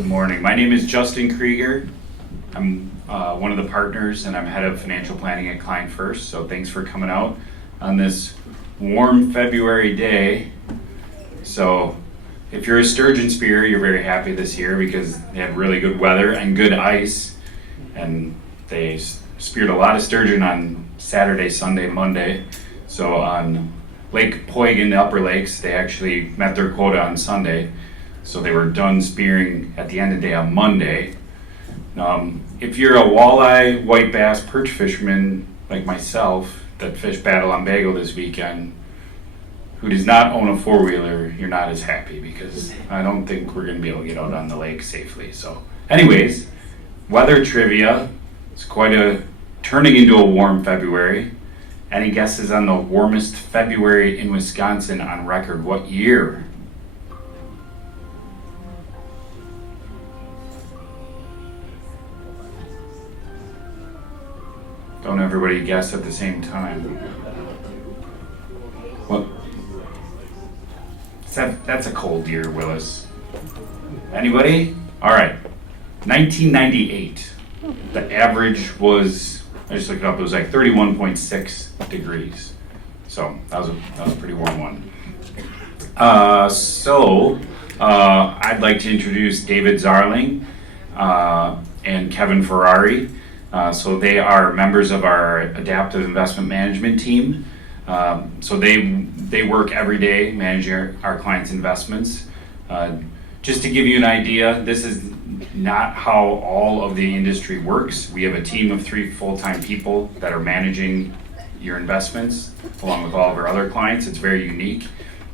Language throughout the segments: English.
Good morning. My name is Justin Krieger. I'm one of the partners and I'm head of financial planning at Client First. So thanks for coming out on this warm February day. So if you're a sturgeon spearer, you're very happy this year because they had really good weather and good ice. And they speared a lot of sturgeon on Saturday, Sunday, Monday. So on Lake Poig in the Upper Lakes, they actually met their quota on Sunday. So they were done spearing at the end of the day on Monday. If you're a walleye, white bass, perch fisherman like myself that fished Battle on Bago this weekend, who does not own a four-wheeler, you're not as happy because I don't think we're going to be able to get out on the lake safely. So anyways, weather trivia. It's turning into a warm February. Any guesses on the warmest February in Wisconsin on record? What year? Don't everybody guess at the same time. What? That's a cold year, Willis. Anybody? All right. 1998. The average was, I just looked it up, it was like 31.6 degrees. So that was a pretty warm one. I'd like to introduce David Zarling and Kevin Ferrari. So they are members of our Adaptiv investment management team. So they work every day managing our clients' investments. Just to give you an idea, this is not how all of the industry works. We have a team of 3 full-time people that are managing your investments along with all of our other clients. It's very unique.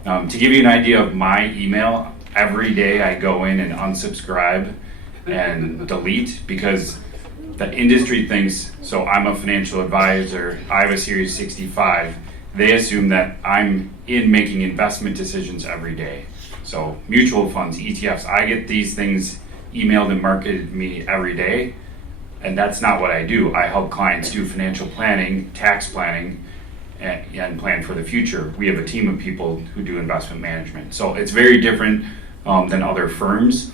To give you an idea of my email, every day I go in and unsubscribe and delete because the industry thinks, so I'm a financial advisor, I have a Series 65, they assume that I'm in making investment decisions every day. So mutual funds, ETFs, I get these things emailed and marketed to me every day, and that's not what I do. I help clients do financial planning, tax planning, and plan for the future. We have a team of people who do investment management. So it's very different than other firms.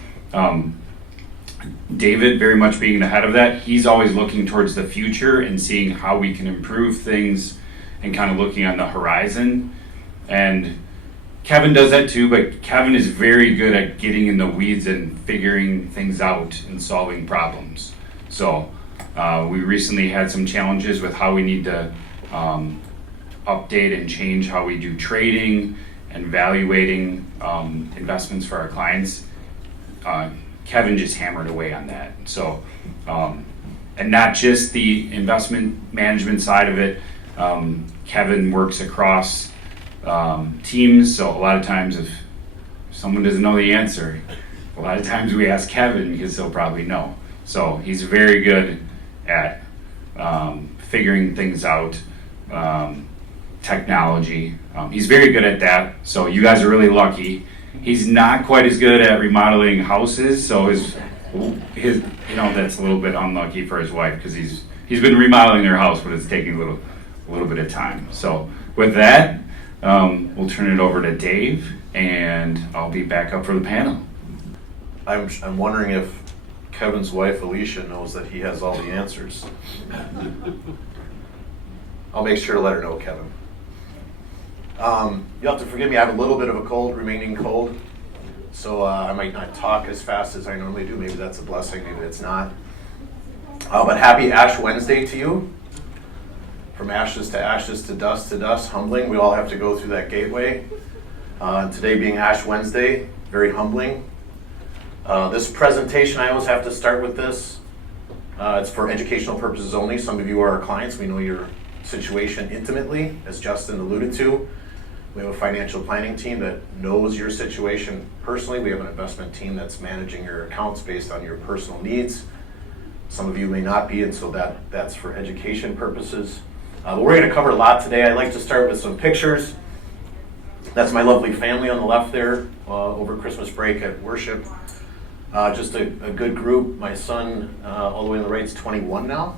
David, very much being the head of that, he's always looking towards the future and seeing how we can improve things and kind of looking on the horizon. And Kevin does that too, but Kevin is very good at getting in the weeds and figuring things out and solving problems. So we recently had some challenges with how we need to update and change how we do trading and valuating investments for our clients. Kevin just hammered away on that. So, and not just the investment management side of it, Kevin works across teams. So a lot of times if someone doesn't know the answer, a lot of times we ask Kevin because he'll probably know. So he's very good at figuring things out, technology. He's very good at that. So you guys are really lucky. He's not quite as good at remodeling houses, so his that's a little bit unlucky for his wife because he's been remodeling their house, but it's taking a little bit of time. So with that, we'll turn it over to Dave, and I'll be back up for the panel. I'm wondering if Kevin's wife Alicia knows that he has all the answers. I'll make sure to let her know, Kevin. You'll have to forgive me, I have a little bit of a remaining cold, so I might not talk as fast as I normally do. Maybe that's a blessing, maybe it's not. But happy Ash Wednesday to you. From ashes to dust, humbling. We all have to go through that gateway. Today being Ash Wednesday, very humbling. This presentation, I always have to start with this. It's for educational purposes only. Some of you are our clients. We know your situation intimately, as Justin alluded to. We have a financial planning team that knows your situation personally. We have an investment team that's managing your accounts based on your personal needs. Some of you may not be, and so that's for education purposes. But we're going to cover a lot today. I'd like to start with some pictures. That's my lovely family on the left there over Christmas break at worship. Just a good group. My son, all the way on the right, is 21 now.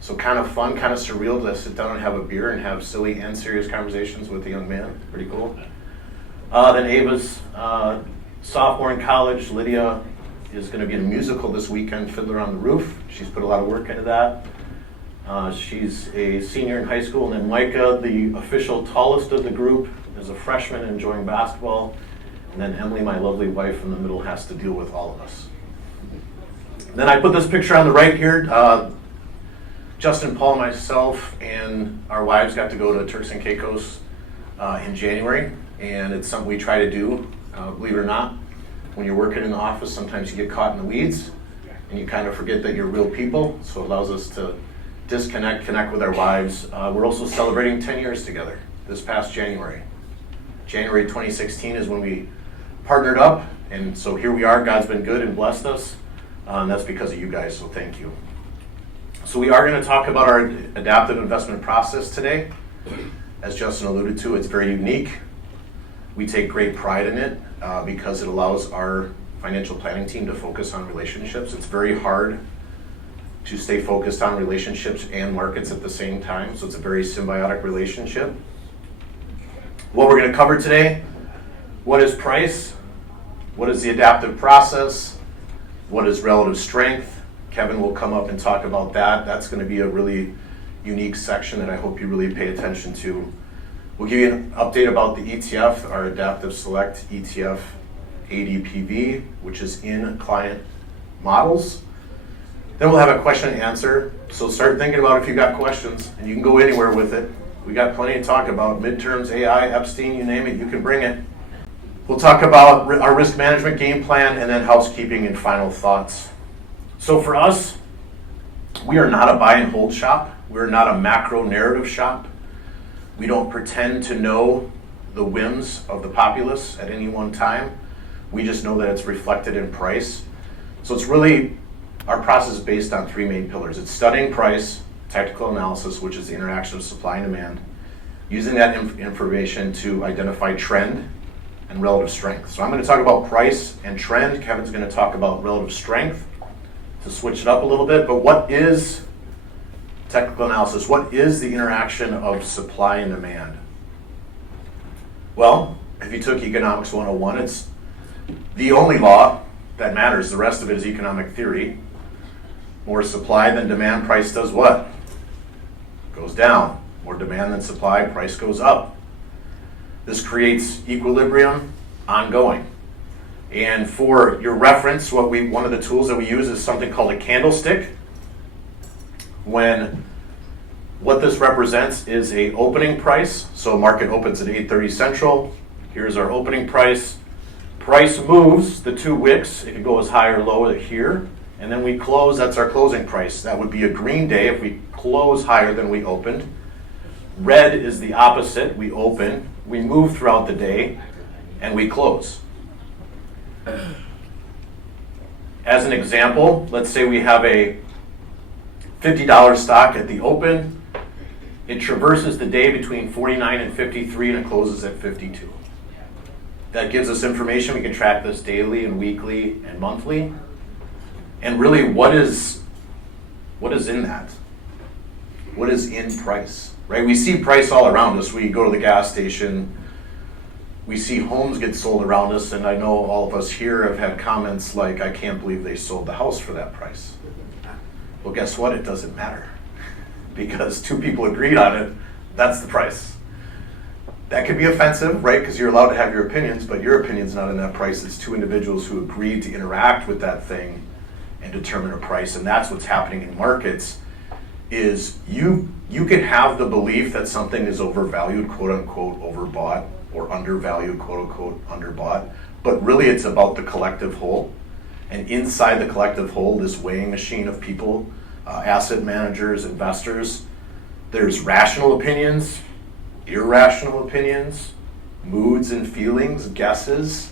So kind of fun, kind of surreal to sit down and have a beer and have silly and serious conversations with a young man. Pretty cool. Then Ava's sophomore in college. Lydia, is going to be in a musical this weekend, Fiddler on the Roof. She's put a lot of work into that. She's a senior in high school. And then Micah, the official tallest of the group, is a freshman enjoying basketball. And then Emily, my lovely wife in the middle, has to deal with all of us. Then I put this picture on the right here. Justin, Paul, myself, and our wives got to go to Turks and Caicos in January. And it's something we try to do, believe it or not. When you're working in the office, sometimes you get caught in the weeds and you kind of forget that you're real people. So it allows us to disconnect, connect with our wives. We're also celebrating 10 years together this past January. January 2016 is when we partnered up. And so here we are. God's been good and blessed us. And that's because of you guys. So thank you. So we are going to talk about our adaptive investment process today. As Justin alluded to, it's very unique. We take great pride in it because it allows our financial planning team to focus on relationships. It's very hard to stay focused on relationships and markets at the same time, so it's a very symbiotic relationship. What we're going to cover today: what is price? What is the adaptive process? What is relative strength? Kevin will come up and talk about that. That's going to be a really unique section that I hope you really pay attention to. We'll give you an update about the ETF, our Adaptiv Select ETF ADPV, which is in client models. Then we'll have a question and answer. So start thinking about if you've got questions, and you can go anywhere with it. We got plenty to talk about. Midterms, AI, Epstein, you name it, you can bring it. We'll talk about our risk management game plan and then housekeeping and final thoughts. So for us, we are not a buy and hold shop. We're not a macro narrative shop. We don't pretend to know the whims of the populace at any one time. We just know that it's reflected in price. So it's really, our process is based on three main pillars. It's studying price, technical analysis, which is the interaction of supply and demand, using that information to identify trend and relative strength. So I'm going to talk about price and trend. Kevin's going to talk about relative strength to switch it up a little bit. But what is technical analysis? What is the interaction of supply and demand? Well, if you took Economics 101, it's the only law that matters. The rest of it is economic theory. More supply than demand, price does what? Goes down. More demand than supply, price goes up. This creates equilibrium ongoing. And for your reference, one of the tools that we use is something called a candlestick. When what this represents is a opening price. So market opens at 8:30 Central. Here's our opening price. Price moves the two wicks. It can go as high or low here. And then we close, that's our closing price. That would be a green day if we close higher than we opened. Red is the opposite. We open, we move throughout the day, and we close. As an example, let's say we have a $50 stock at the open. It traverses the day between 49 and 53 and it closes at 52. That gives us information. We can track this daily and weekly and monthly. And really, what is in that? What is in price, right? We see price all around us. We go to the gas station. We see homes get sold around us, and I know all of us here have had comments like, I can't believe they sold the house for that price. Well, guess what? It doesn't matter. Because two people agreed on it, that's the price. That could be offensive, right? Because you're allowed to have your opinions, but your opinion's not in that price. It's two individuals who agreed to interact with that thing and determine a price. And that's what's happening in markets, is you can have the belief that something is overvalued, quote unquote, overbought, or undervalued, quote unquote, underbought, but really it's about the collective whole. And inside the collective whole, this weighing machine of people, asset managers, investors, there's rational opinions, irrational opinions, moods and feelings, guesses.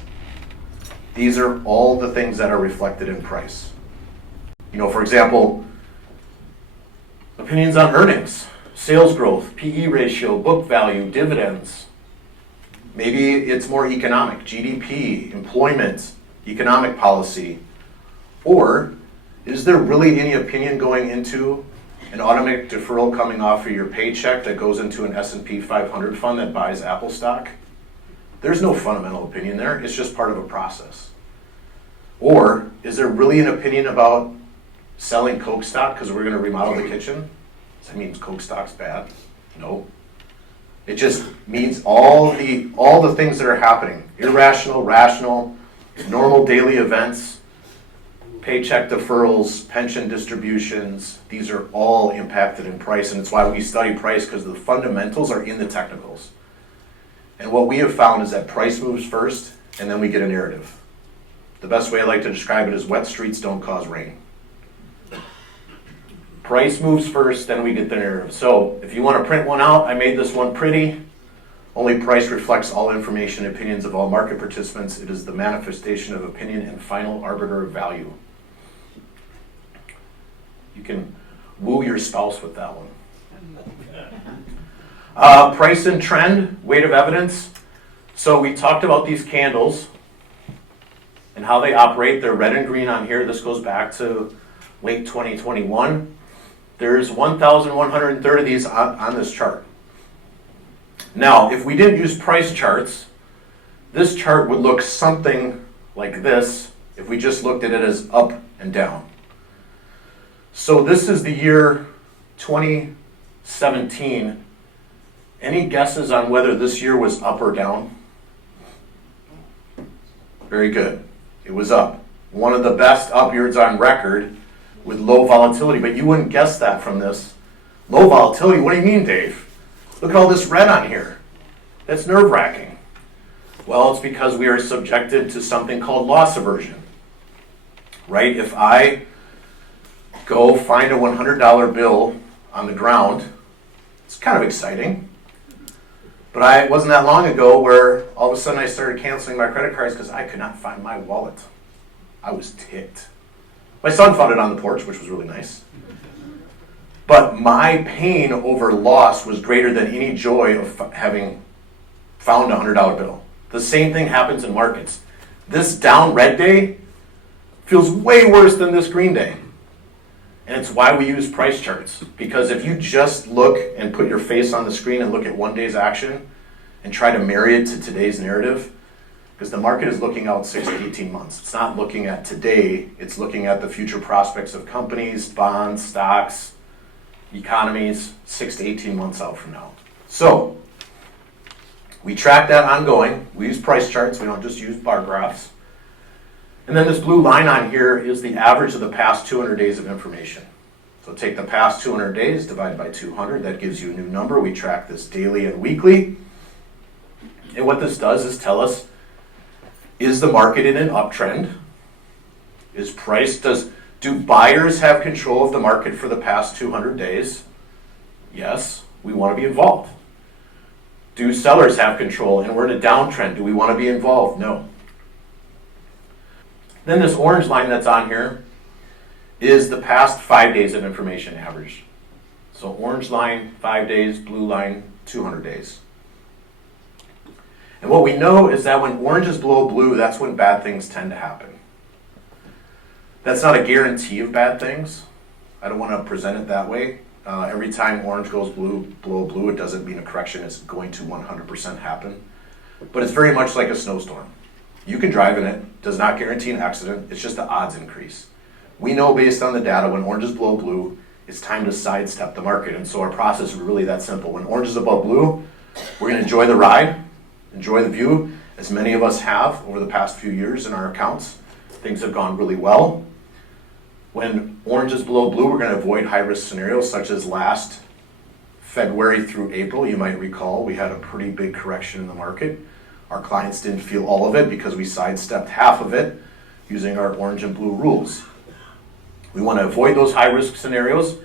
These are all the things that are reflected in price. You know, for example, opinions on earnings, sales growth, PE ratio, book value, dividends. Maybe it's more economic, GDP, employment, economic policy. Or is there really any opinion going into an automatic deferral coming off of your paycheck that goes into an S&P 500 fund that buys Apple stock? There's no fundamental opinion there. It's just part of a process. Or is there really an opinion about selling Coke stock because we're going to remodel the kitchen? Does that mean Coke stock's bad? No. It just means all the things that are happening. Irrational, rational, normal daily events, paycheck deferrals, pension distributions, these are all impacted in price, and it's why we study price, because the fundamentals are in the technicals. And what we have found is that price moves first, and then we get a narrative. The best way I like to describe it is wet streets don't cause rain. Price moves first, then we get the narrative. So if you want to print one out, I made this one pretty. Only price reflects all information and opinions of all market participants. It is the manifestation of opinion and final arbiter of value. You can woo your spouse with that one. Price and trend, weight of evidence. So we talked about these candles and how they operate. They're red and green on here. This goes back to late 2021. There's 1,130 of these on this chart. Now, if we didn't use price charts, this chart would look something like this if we just looked at it as up and down. So this is the year 2017. Any guesses on whether this year was up or down? Very good. It was up. One of the best up years on record with low volatility, but you wouldn't guess that from this. Low volatility, what do you mean, Dave? Look at all this red on here. That's nerve-wracking. Well, it's because we are subjected to something called loss aversion. Right? If I go find a $100 bill on the ground, it's kind of exciting. But it wasn't that long ago where all of a sudden I started canceling my credit cards because I could not find my wallet. I was ticked. My son found it on the porch, which was really nice. But my pain over loss was greater than any joy of having found a $100 bill. The same thing happens in markets. This down red day feels way worse than this green day. And it's why we use price charts. Because if you just look and put your face on the screen and look at one day's action and try to marry it to today's narrative, because the market is looking out 6 to 18 months. It's not looking at today, it's looking at the future prospects of companies, bonds, stocks, economies, 6 to 18 months out from now. So, we track that ongoing. We use price charts, we don't just use bar graphs. And then this blue line on here is the average of the past 200 days of information. So take the past 200 days, divide by 200, that gives you a new number. We track this daily and weekly. And what this does is tell us, is the market in an uptrend? Do buyers have control of the market for the past 200 days? Yes, we want to be involved. Do sellers have control and we're in a downtrend? Do we want to be involved? No. Then this orange line that's on here is the past 5 days of information average. So orange line, 5 days, blue line, 200 days. And what we know is that when orange is below blue, that's when bad things tend to happen. That's not a guarantee of bad things. I don't want to present it that way. Every time orange goes below blue, it doesn't mean a correction is going to 100% happen. But it's very much like a snowstorm. You can drive in it, does not guarantee an accident, it's just the odds increase. We know based on the data when orange is below blue, it's time to sidestep the market. And so our process is really that simple. When orange is above blue, we're going to enjoy the ride, enjoy the view, as many of us have over the past few years in our accounts. Things have gone really well. When orange is below blue, we're going to avoid high-risk scenarios such as last February through April. You might recall we had a pretty big correction in the market. Our clients didn't feel all of it because we sidestepped half of it using our orange and blue rules. We want to avoid those high-risk scenarios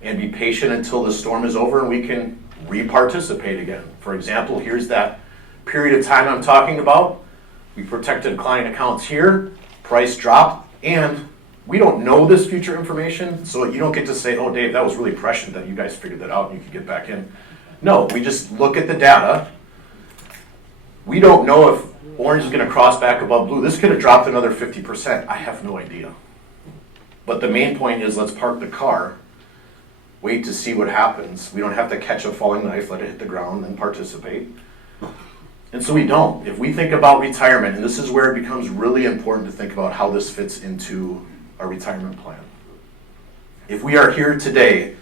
and be patient until the storm is over and we can re-participate again. For example, here's that period of time I'm talking about. We protected client accounts here, price dropped, and we don't know this future information, so you don't get to say, oh, Dave, that was really prescient that you guys figured that out and you could get back in. No, we just look at the data. We don't know if orange is going to cross back above blue. This could have dropped another 50%. I have no idea. But the main point is let's park the car, wait to see what happens. We don't have to catch a falling knife, let it hit the ground, then participate. And so we don't. If we think about retirement, and this is where it becomes really important to think about how this fits into a retirement plan. If we are here today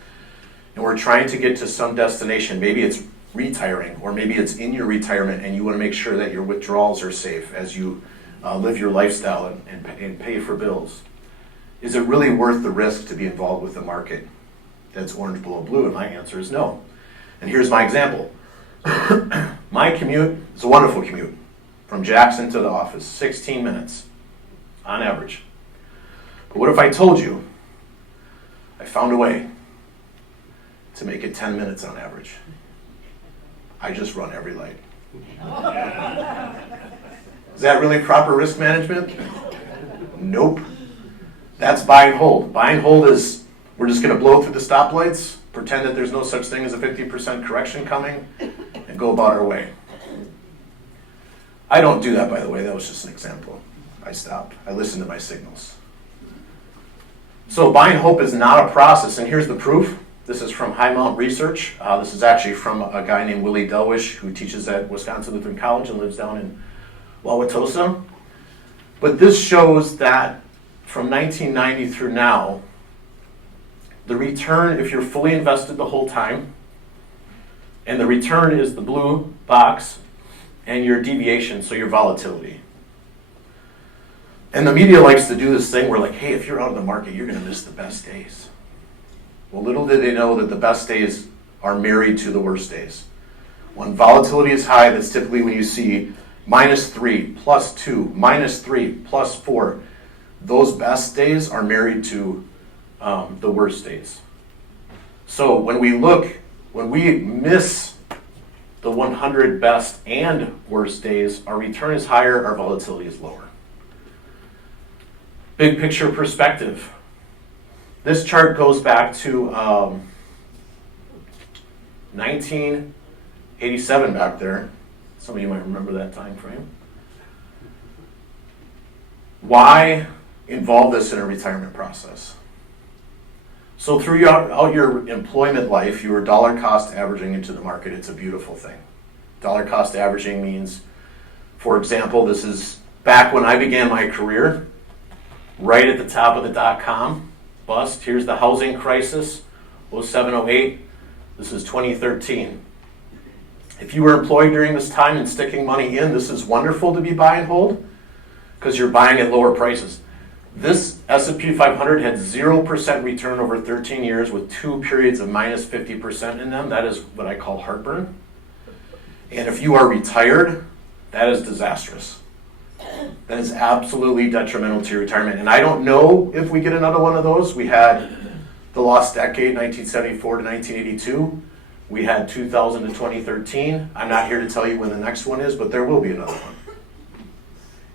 and we're trying to get to some destination, maybe it's retiring, or maybe it's in your retirement and you want to make sure that your withdrawals are safe as you live your lifestyle and pay for bills. Is it really worth the risk to be involved with the market that's orange below blue? And my answer is no. And here's my example. My commute is a wonderful commute from Jackson to the office, 16 minutes on average. But what if I told you I found a way to make it 10 minutes on average? I just run every light. Is that really proper risk management? Nope. That's buy and hold. Buy and hold is we're just going to blow through the stoplights, pretend that there's no such thing as a 50% correction coming, and go about our way. I don't do that, by the way. That was just an example. I stopped. I listened to my signals. So buy and hope is not a process, and here's the proof. This is from High Mount Research. This is actually from a guy named Willie Delwish, who teaches at Wisconsin Lutheran College and lives down in Wauwatosa. But this shows that from 1990 through now, the return, if you're fully invested the whole time, and the return is the blue box, and your deviation, so your volatility. And the media likes to do this thing where like, hey, if you're out of the market, you're going to miss the best days. Well, little did they know that the best days are married to the worst days. When volatility is high, that's typically when you see -3, +2, -3, +4. Those best days are married to the worst days. So when we miss the 100 best and worst days, our return is higher, our volatility is lower. Big picture perspective. This chart goes back to 1987 back there. Some of you might remember that time frame. Why involve this in a retirement process? So throughout your employment life, you were dollar cost averaging into the market. It's a beautiful thing. Dollar cost averaging means, for example, this is back when I began my career, right at the top of the dot-com bust. Here's the housing crisis, 07, 08. This is 2013. If you were employed during this time and sticking money in, this is wonderful to be buy and hold because you're buying at lower prices. This S&P 500 had 0% return over 13 years with 2 periods of -50% in them. That is what I call heartburn. And if you are retired, that is disastrous. That is absolutely detrimental to your retirement. And I don't know if we get another one of those. We had the lost decade, 1974 to 1982. We had 2000 to 2013. I'm not here to tell you when the next one is, but there will be another one.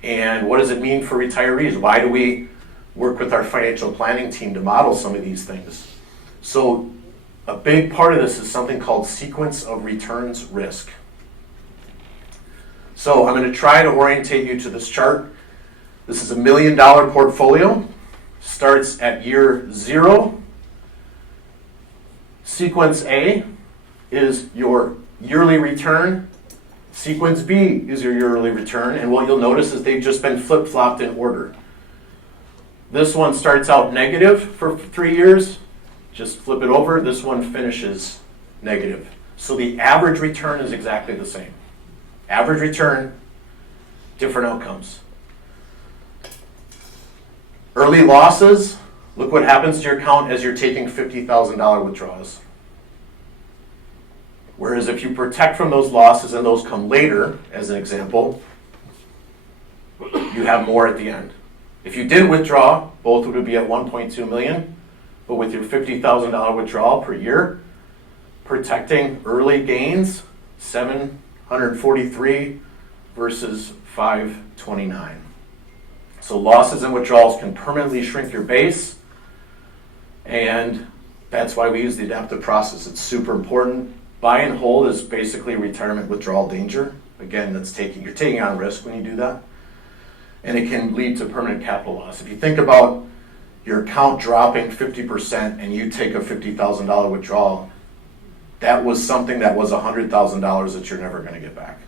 And what does it mean for retirees? Why do we work with our financial planning team to model some of these things? So a big part of this is something called sequence of returns risk. So I'm going to try to orientate you to this chart. This is $1 million portfolio. Starts at year 0. Sequence A is your yearly return. Sequence B is your yearly return, and what you'll notice is they've just been flip-flopped in order. This one starts out negative for 3 years. Just flip it over. This one finishes negative. So the average return is exactly the same. Average return, different outcomes. Early losses, look what happens to your account as you're taking $50,000 withdrawals. Whereas if you protect from those losses and those come later, as an example, you have more at the end. If you did withdraw, both would be at $1.2 million, but with your $50,000 withdrawal per year, protecting early gains, $743 versus $529. So losses and withdrawals can permanently shrink your base, and that's why we use the adaptive process. It's super important. Buy and hold is basically retirement withdrawal danger. Again, you're taking on risk when you do that. And it can lead to permanent capital loss. If you think about your account dropping 50% and you take a $50,000 withdrawal, that was something that was $100,000 that you're never going to get back.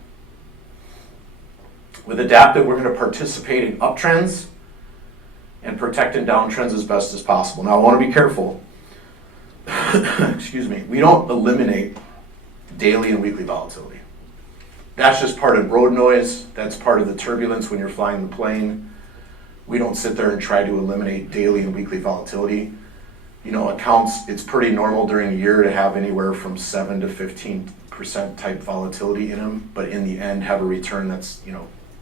With Adaptiv, we're going to participate in uptrends and protect in downtrends as best as possible. Now, I want to be careful. Excuse me. We don't eliminate daily and weekly volatility. That's just part of road noise. That's part of the turbulence when you're flying the plane. We don't sit there and try to eliminate daily and weekly volatility. Accounts, it's pretty normal during a year to have anywhere from 7 to 15% type volatility in them, but in the end have a return that's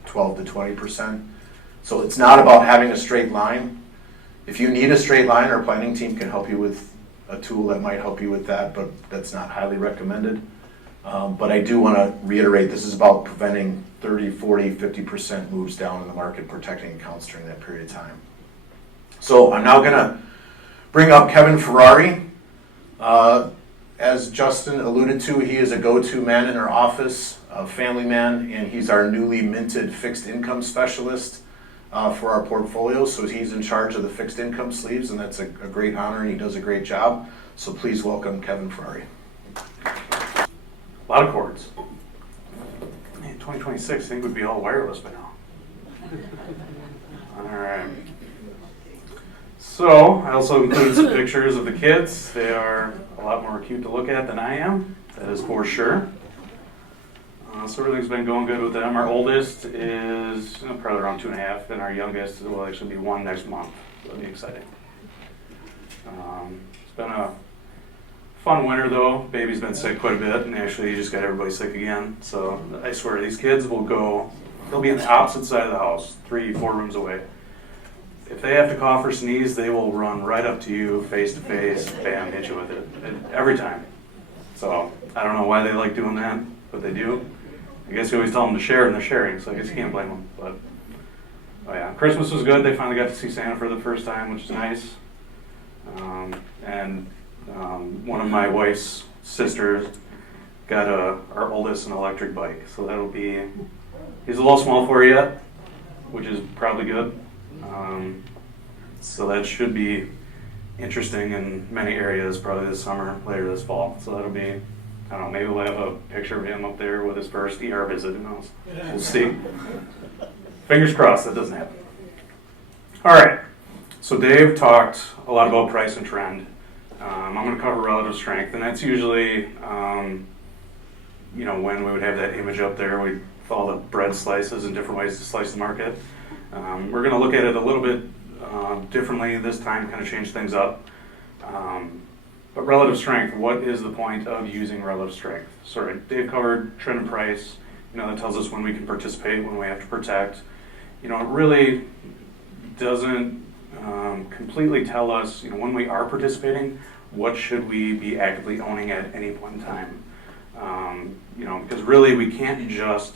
12 to 20%. So it's not about having a straight line. If you need a straight line, our planning team can help you with a tool that might help you with that, but that's not highly recommended. But I do want to reiterate, this is about preventing 30, 40, 50% moves down in the market, protecting accounts during that period of time. So I'm now going to bring up Kevin Ferrari. As Justin alluded to, he is a go-to man in our office, a family man, and he's our newly minted fixed income specialist for our portfolio. So he's in charge of the fixed income sleeves, and that's a great honor, and he does a great job. So please welcome Kevin Ferrari. A lot of cords. Man, 2026, I think would be all wireless by now. All right. So, I also included some pictures of the kids. They are a lot more cute to look at than I am. That is for sure. So everything's been going good with them. Our oldest is probably around 2.5, and our youngest will actually be 1 next month. That'll be exciting. It's been a fun winter though. Baby's been sick quite a bit, and actually he just got everybody sick again. So I swear these kids they'll be on the opposite side of the house, 3-4 rooms away. If they have to cough or sneeze, they will run right up to you, face to face, bam, hit you with it, every time. So I don't know why they like doing that, but they do. I guess you always tell them to share, and they're sharing, so I guess you can't blame them. But oh yeah, Christmas was good. They finally got to see Santa for the first time, which is nice. One of my wife's sisters got our oldest an electric bike, so he's a little small for her yet, which is probably good. So that should be interesting in many areas, probably this summer, later this fall. So that'll be, I don't know, maybe we'll have a picture of him up there with his first ER visit, who knows? We'll see. Fingers crossed that doesn't happen. All right, so Dave talked a lot about price and trend. I'm going to cover relative strength, and that's usually, when we would have that image up there, we follow the bread slices and different ways to slice the market. We're going to look at it a little bit differently this time, kind of change things up. But relative strength, what is the point of using relative strength? Sorry, Dave covered trend and price. That tells us when we can participate, when we have to protect. It really doesn't completely tell us, when we are participating, what should we be actively owning at any point in time. Because really we can't just,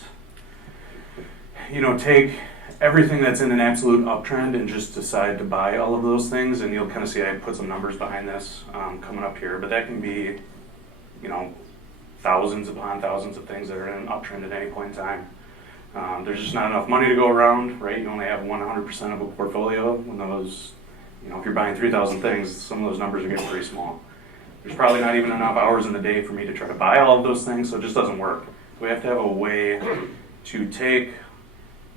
take everything that's in an absolute uptrend and just decide to buy all of those things. And you'll kind of see I put some numbers behind this coming up here, but that can be, thousands upon thousands of things that are in an uptrend at any point in time. There's just not enough money to go around, right? You only have 100% of a portfolio. When those, if you're buying 3,000 things, some of those numbers are getting pretty small. There's probably not even enough hours in the day for me to try to buy all of those things, so it just doesn't work. We have to have a way to take,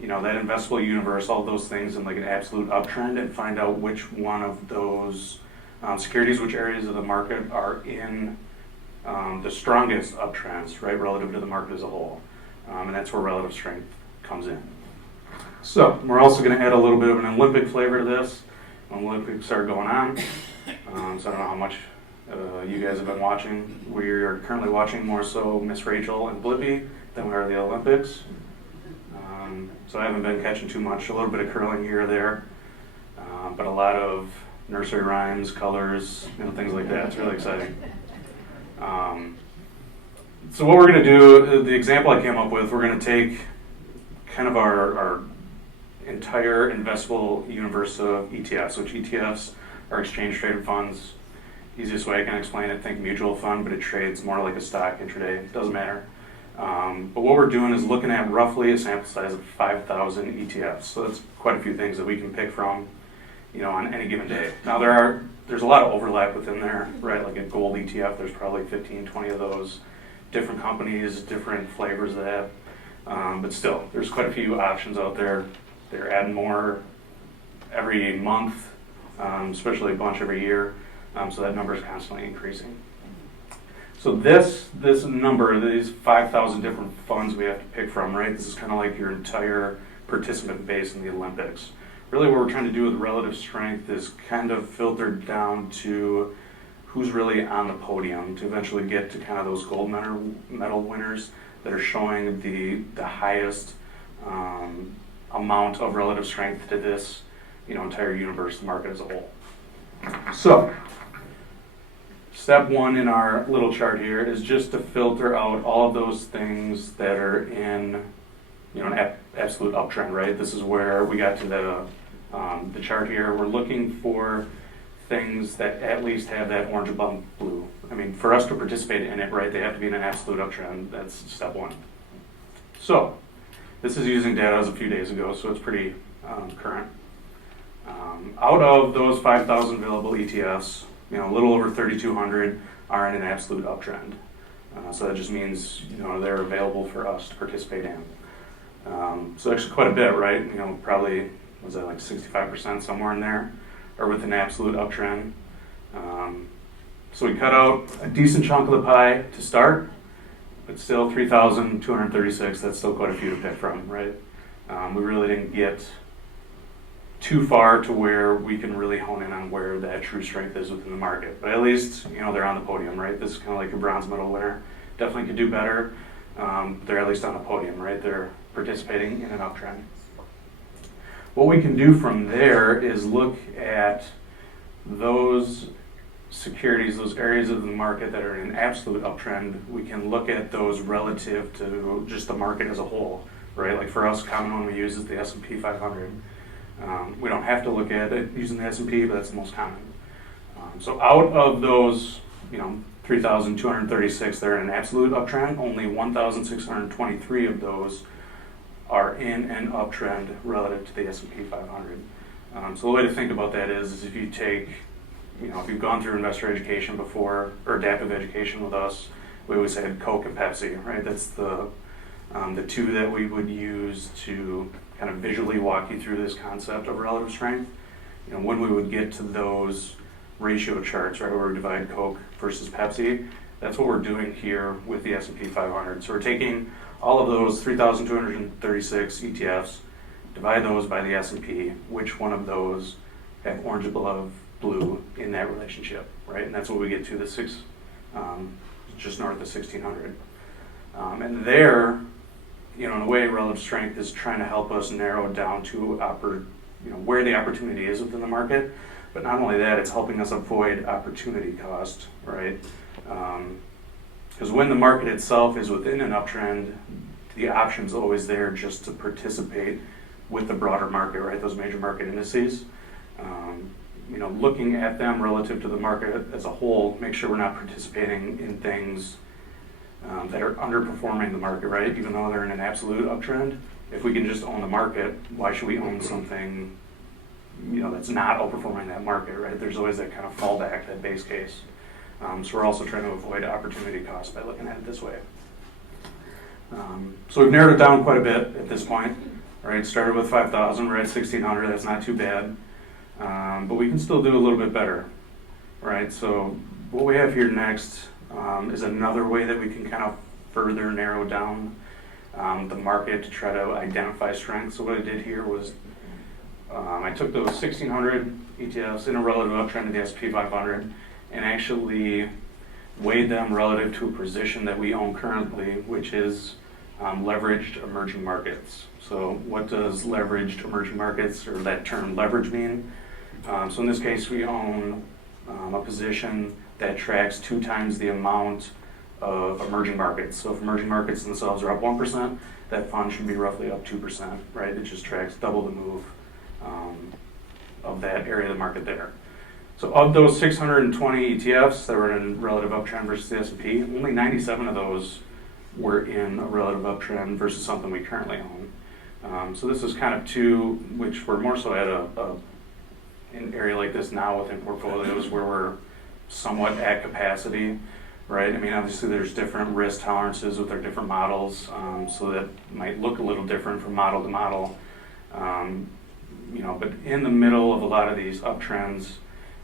that investable universe, all those things in like an absolute uptrend, and find out which one of those securities, which areas of the market are in the strongest uptrends, right, relative to the market as a whole. And that's where relative strength comes in. So we're also going to add a little bit of an Olympic flavor to this. Olympics are going on, so I don't know how much you guys have been watching. We are currently watching more so Miss Rachel and Blippi than we are the Olympics. So I haven't been catching too much. A little bit of curling here or there, but a lot of nursery rhymes, colors, things like that. It's really exciting. So what we're going to do, the example I came up with, we're going to take kind of our entire investable universe of ETFs, which ETFs are exchange traded funds. Easiest way I can explain it, think mutual fund, but it trades more like a stock intraday. It doesn't matter. But what we're doing is looking at roughly a sample size of 5,000 ETFs. So that's quite a few things that we can pick from, on any given day. Now there's a lot of overlap within there, right? Like a gold ETF, there's probably 15, 20 of those. Different companies, different flavors of that. But still, there's quite a few options out there. They're adding more every month, especially a bunch every year. So that number is constantly increasing. So this number, these 5,000 different funds we have to pick from, right? This is kind of like your entire participant base in the Olympics. Really what we're trying to do with relative strength is kind of filter down to who's really on the podium to eventually get to kind of those gold medal winners that are showing the highest amount of relative strength to this, entire universe, the market as a whole. So, step one in our little chart here is just to filter out all of those things that are in, an absolute uptrend, right? This is where we got to the chart here. We're looking for things that at least have that orange above blue. I mean, for us to participate in it, right, they have to be in an absolute uptrend. That's step one. So, this is using data as a few days ago, so it's pretty current. Out of those 5,000 available ETFs, a little over 3,200 are in an absolute uptrend. So that just means, they're available for us to participate in. So actually quite a bit, right? Probably, was that like 65% somewhere in there, or with an absolute uptrend. So we cut out a decent chunk of the pie to start, but still 3,236, that's still quite a few to pick from, right? We really didn't get too far to where we can really hone in on where that true strength is within the market. But at least, they're on the podium, right? This is kind of like a bronze medal winner. Definitely could do better. They're at least on the podium, right? They're participating in an uptrend. What we can do from there is look at those securities, those areas of the market that are in an absolute uptrend. We can look at those relative to just the market as a whole, right? Like for us, common one we use is the S&P 500. We don't have to look at it using the S&P, but that's the most common. So out of those, 3,236 that are in an absolute uptrend, only 1,623 of those are in an uptrend relative to the S&P 500. So the way to think about that is if you take, if you've gone through investor education before, or adaptive education with us, we always said Coke and Pepsi, right? That's the two that we would use to kind of visually walk you through this concept of relative strength. When we would get to those ratio charts, right, where we divide Coke versus Pepsi, that's what we're doing here with the S&P 500. So we're taking all of those 3,236 ETFs, divide those by the S&P, which one of those have orange above blue in that relationship, right? And that's what we get to, just north of 1,600. And there, in a way, relative strength is trying to help us narrow down to where the opportunity is within the market. But not only that, it's helping us avoid opportunity cost, right? Because when the market itself is within an uptrend, the option's always there just to participate with the broader market, right? Those major market indices. Looking at them relative to the market as a whole, make sure we're not participating in things that are underperforming the market, right? Even though they're in an absolute uptrend, if we can just own the market, why should we own something, that's not outperforming that market, right? There's always that kind of fallback, that base case. So we're also trying to avoid opportunity cost by looking at it this way. So we've narrowed it down quite a bit at this point, right? Started with 5,000, we're at 1,600, that's not too bad. But we can still do a little bit better, right? So what we have here next is another way that we can kind of further narrow down the market to try to identify strength. So what I did here was I took those 1,600 ETFs in a relative uptrend of the S&P 500 and actually weighed them relative to a position that we own currently, which is leveraged emerging markets. So what does leveraged emerging markets, or that term leverage, mean? So in this case, we own a position that tracks 2 times the amount of emerging markets. So if emerging markets themselves are up 1%, that fund should be roughly up 2%, right? It just tracks double the move of that area of the market there. So of those 620 ETFs that were in relative uptrend versus the S&P, only 97 of those were in a relative uptrend versus something we currently own. So this is kind of two, which we're more so at an area like this now within portfolios where we're somewhat at capacity. right? I mean, obviously there's different risk tolerances with our different models, so that might look a little different from model to model. But in the middle of a lot of these uptrends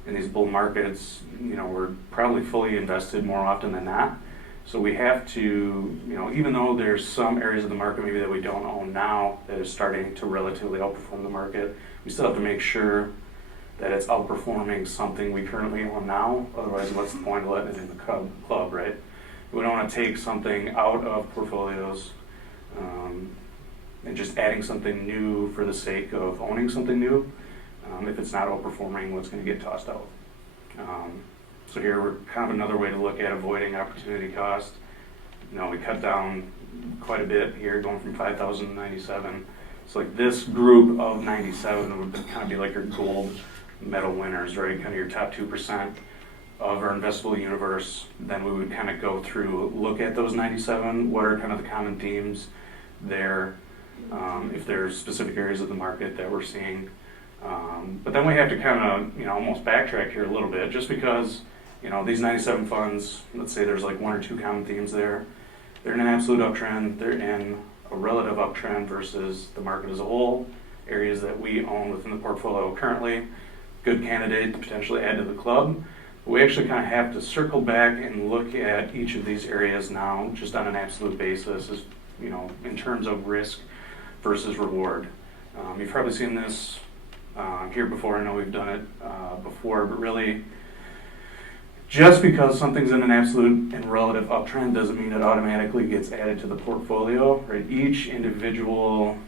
in these bull markets, we're probably fully invested more often than not. So we have to, even though there's some areas of the market maybe that we don't own now that is starting to relatively outperform the market, we still have to make sure that it's outperforming something we currently own now. Otherwise, what's the point of letting it in the club, right? We don't want to take something out of portfolios and just adding something new for the sake of owning something new. If it's not outperforming, what's going to get tossed out? So here we're kind of another way to look at avoiding opportunity cost. We cut down quite a bit here, going from 5,000 to 97. So like this group of 97 would kind of be like your gold medal winners, right? Kind of your top 2% of our investable universe. Then we would kind of go through, look at those 97. What are kind of the common themes there? If there's specific areas of the market that we're seeing. But then we have to kind of, almost backtrack here a little bit, just because, these 97 funds, let's say there's like one or two common themes there. They're in an absolute uptrend, they're in a relative uptrend versus the market as a whole, areas that we own within the portfolio currently, good candidate to potentially add to the club. But we actually kind of have to circle back and look at each of these areas now, just on an absolute basis, as, in terms of risk versus reward. You've probably seen this here before. I know we've done it before, but really, just because something's in an absolute and relative uptrend doesn't mean it automatically gets added to the portfolio, right? Each individual,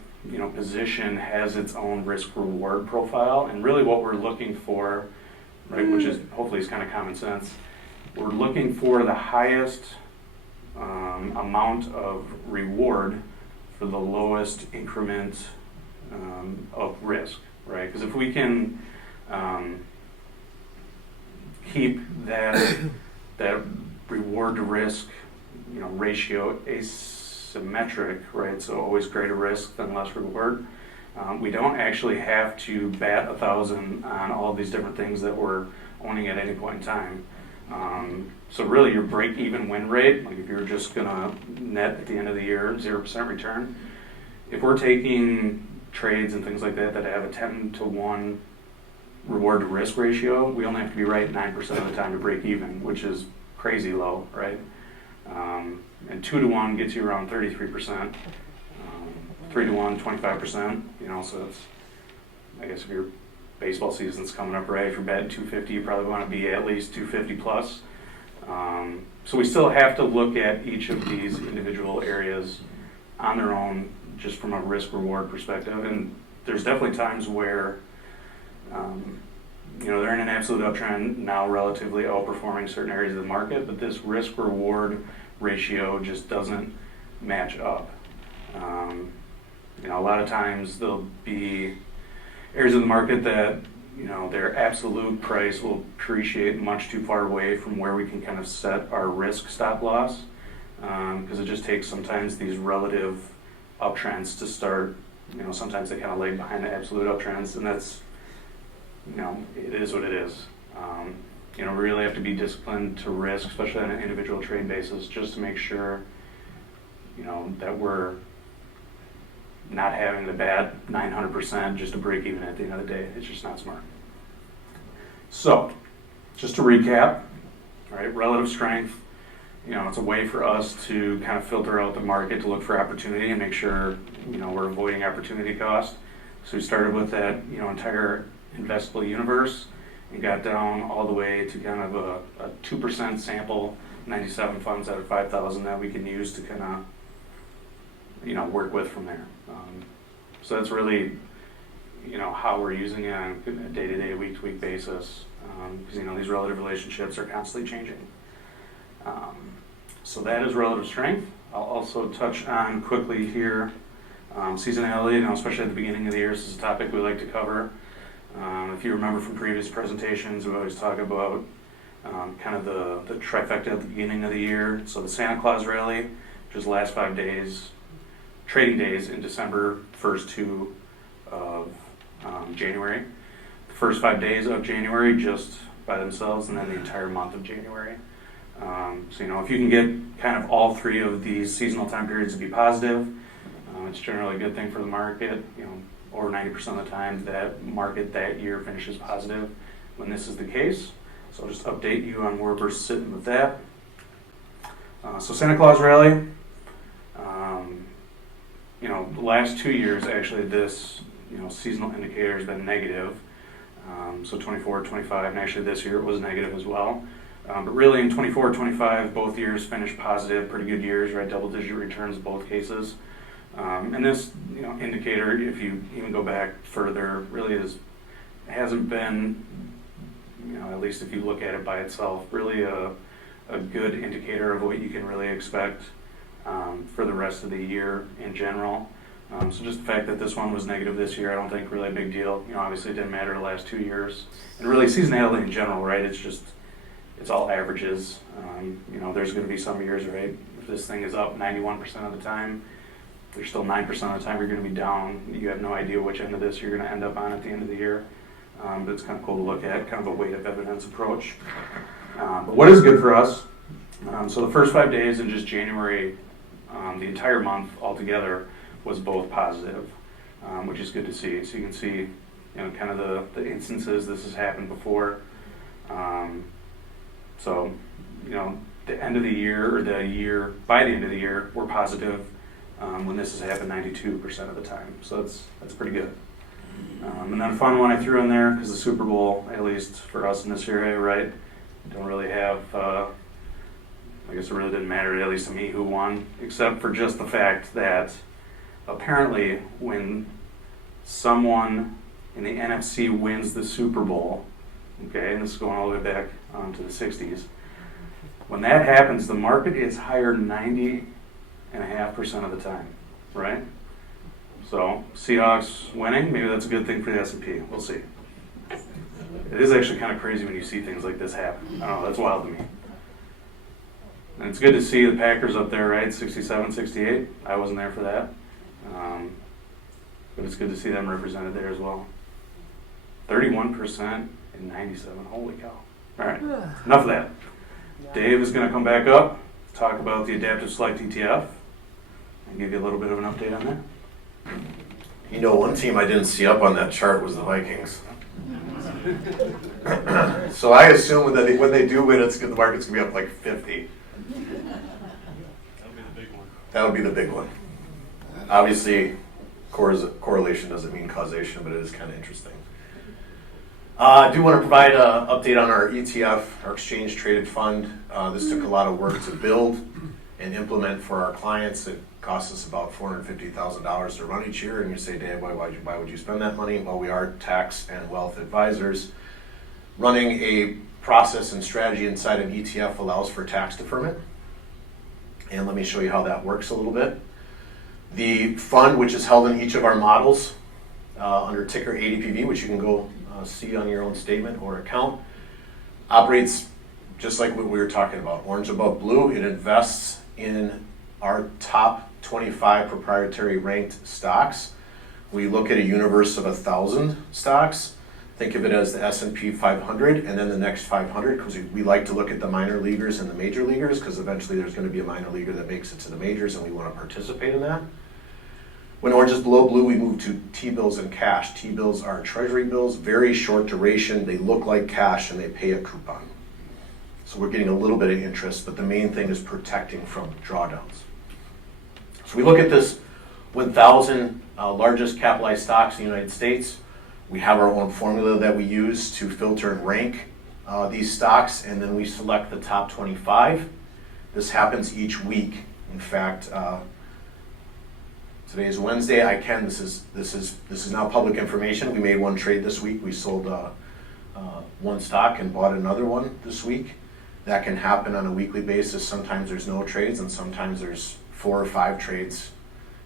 position has its own risk-reward profile, and really what we're looking for, right, which is hopefully is kind of common sense, we're looking for the highest amount of reward for the lowest increment of risk, right? Because if we can keep that reward to risk, ratio asymmetric, right? So always greater risk than less reward. We don't actually have to bat 1,000 on all these different things that we're owning at any point in time. So really, your break-even win rate, like if you're just gonna net at the end of the year 0% return, if we're taking trades and things like that that have a 10-to-1 reward to risk ratio, we only have to be right 9% of the time to break even, which is crazy low, right? And 2-to-1 gets you around 33%. 3-to-1, 25%. So it's, I guess if your baseball season's coming up, right? If you're betting 250, you probably want to be at least 250 plus. So we still have to look at each of these individual areas on their own, just from a risk-reward perspective. And there's definitely times where they're in an absolute uptrend, now relatively outperforming certain areas of the market, but this risk-reward ratio just doesn't match up. A lot of times there'll be areas of the market that, their absolute price will appreciate much too far away from where we can kind of set our risk stop loss, because it just takes sometimes these relative uptrends to start. Sometimes they kind of lag behind the absolute uptrends, and that's, it is what it is. We really have to be disciplined to risk, especially on an individual trade basis, just to make sure, that we're not having the bad 900% just to break even at the end of the day. It's just not smart. So, just to recap, all right, relative strength, it's a way for us to kind of filter out the market to look for opportunity and make sure, we're avoiding opportunity cost. So we started with that, entire investable universe and got down all the way to kind of a 2% sample, 97 funds out of 5,000 that we can use to kind of, work with from there. So that's really, how we're using it on a day-to-day, week-to-week basis, because, these relative relationships are constantly changing. So that is relative strength. I'll also touch on quickly here seasonality, especially at the beginning of the year. This is a topic we like to cover. If you remember from previous presentations, we always talk about kind of the trifecta at the beginning of the year. So the Santa Claus rally, which is the last 5 days, trading days in December, first 2 of January. The first 5 days of January just by themselves, and then the entire month of January. So, if you can get kind of all three of these seasonal time periods to be positive, it's generally a good thing for the market. Over 90% of the time, that market that year finishes positive when this is the case. So I'll just update you on where we're sitting with that. So Santa Claus Rally, the last 2 years, actually, this, seasonal indicator has been negative. So 24, 25, and actually this year it was negative as well. But really in 24, 25, both years finished positive, pretty good years, right? Double-digit returns in both cases. And this, indicator, if you even go back further, really hasn't been, at least if you look at it by itself, really a good indicator of what you can really expect for the rest of the year in general. So just the fact that this one was negative this year, I don't think really a big deal. Obviously it didn't matter the last 2 years. And really seasonality in general, right? It's all averages. There's going to be some years, right? If this thing is up 91% of the time, there's still 9% of the time you're going to be down. You have no idea which end of this you're going to end up on at the end of the year. But it's kind of cool to look at, kind of a weight of evidence approach. But what is good for us? So the first 5 days in just January, the entire month altogether was both positive, which is good to see. So you can see, kind of the instances this has happened before. So, the end of the year or by the end of the year, we're positive when this has happened 92% of the time. So that's pretty good. And then a fun one I threw in there because the Super Bowl, at least for us in this area, right, don't really have. I guess it really didn't matter, at least to me, who won, except for just the fact that apparently when someone in the NFC wins the Super Bowl, okay, and this is going all the way back to the 60s, when that happens, the market is higher 90.5% of the time, right? So Seahawks winning, maybe that's a good thing for the S&P. We'll see. It is actually kind of crazy when you see things like this happen. I don't know, that's wild to me. And it's good to see the Packers up there, right? 67, 68. I wasn't there for that. But it's good to see them represented there as well. 31% and 97. Holy cow. All right, enough of that. Dave is going to come back up, talk about the Adaptiv Select ETF, and give you a little bit of an update on that. One team I didn't see up on that chart was the Vikings. So I assume when they do win, the market's going to be up like 50. That'll be the big one. Obviously, correlation doesn't mean causation, but it is kind of interesting. I do want to provide an update on our ETF, our exchange traded fund. This took a lot of work to build and implement for our clients. It costs us about $450,000 to run each year. And you say, Dave, why would you spend that money? Well, we are tax and wealth advisors. Running a process and strategy inside an ETF allows for tax deferment. And let me show you how that works a little bit. The fund, which is held in each of our models under ticker ADPV, which you can go see on your own statement or account, operates just like what we were talking about. Orange above blue, it invests in our top 25 proprietary ranked stocks. We look at a universe of 1,000 stocks. Think of it as the S&P 500 and then the next 500, because we like to look at the minor leaguers and the major leaguers, because eventually there's going to be a minor leaguer that makes it to the majors and we want to participate in that. When orange is below blue, we move to T-bills and cash. T-bills are treasury bills, very short duration. They look like cash and they pay a coupon. So we're getting a little bit of interest, but the main thing is protecting from drawdowns. So we look at this 1,000 largest capitalized stocks in the United States. We have our own formula that we use to filter and rank these stocks, and then we select the top 25. This happens each week. In fact, today is Wednesday. This is now public information. We made one trade this week. We sold one stock and bought another one this week. That can happen on a weekly basis. Sometimes there's no trades, and sometimes there's 4 or 5 trades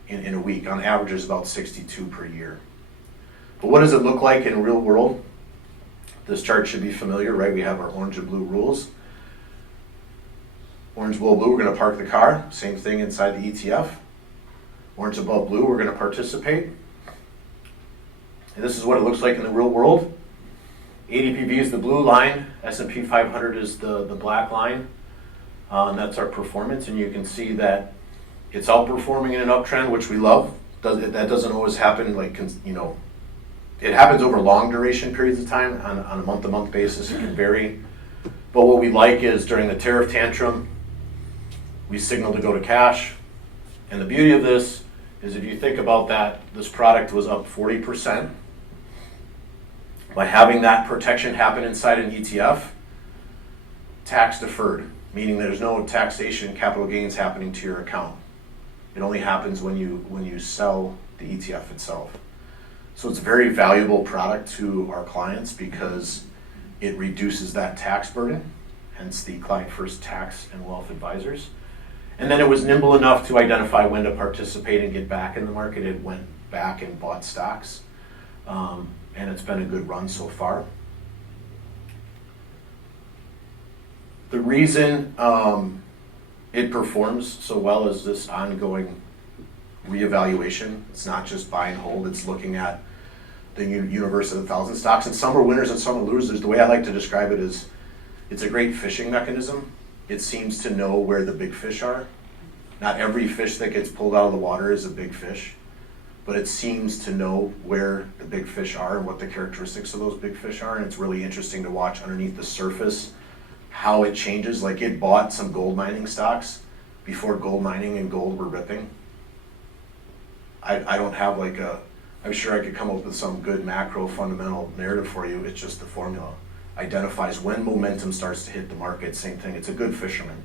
in a week. On average, there's about 62 per year. But what does it look like in real world? This chart should be familiar, right? We have our orange and blue rules. Orange below blue, we're going to park the car. Same thing inside the ETF. Orange above blue, we're going to participate. And this is what it looks like in the real world. ADPV is the blue line. S&P 500 is the black line. And that's our performance, and you can see that it's outperforming in an uptrend, which we love. That doesn't always happen, like, you know, it happens over long duration periods of time. On a month-to-month basis, it can vary. But what we like is during the tariff tantrum, we signal to go to cash. And the beauty of this is if you think about that, this product was up 40%. By having that protection happen inside an ETF, tax deferred, meaning there's no taxation capital gains happening to your account. It only happens when you sell the ETF itself. So it's a very valuable product to our clients because it reduces that tax burden, hence the client first tax and wealth advisors. And then it was nimble enough to identify when to participate and get back in the market. It went back and bought stocks. And it's been a good run so far. The reason it performs so well is this ongoing reevaluation. It's not just buy and hold, it's looking at the universe of 1,000 stocks. And some are winners and some are losers. The way I like to describe it is it's a great fishing mechanism. It seems to know where the big fish are. Not every fish that gets pulled out of the water is a big fish, but it seems to know where the big fish are and what the characteristics of those big fish are. And it's really interesting to watch underneath the surface how it changes. Like, it bought some gold mining stocks before gold mining and gold were ripping. I don't have like I'm sure I could come up with some good macro fundamental narrative for you. It's just the formula. Identifies when momentum starts to hit the market. Same thing, it's a good fisherman.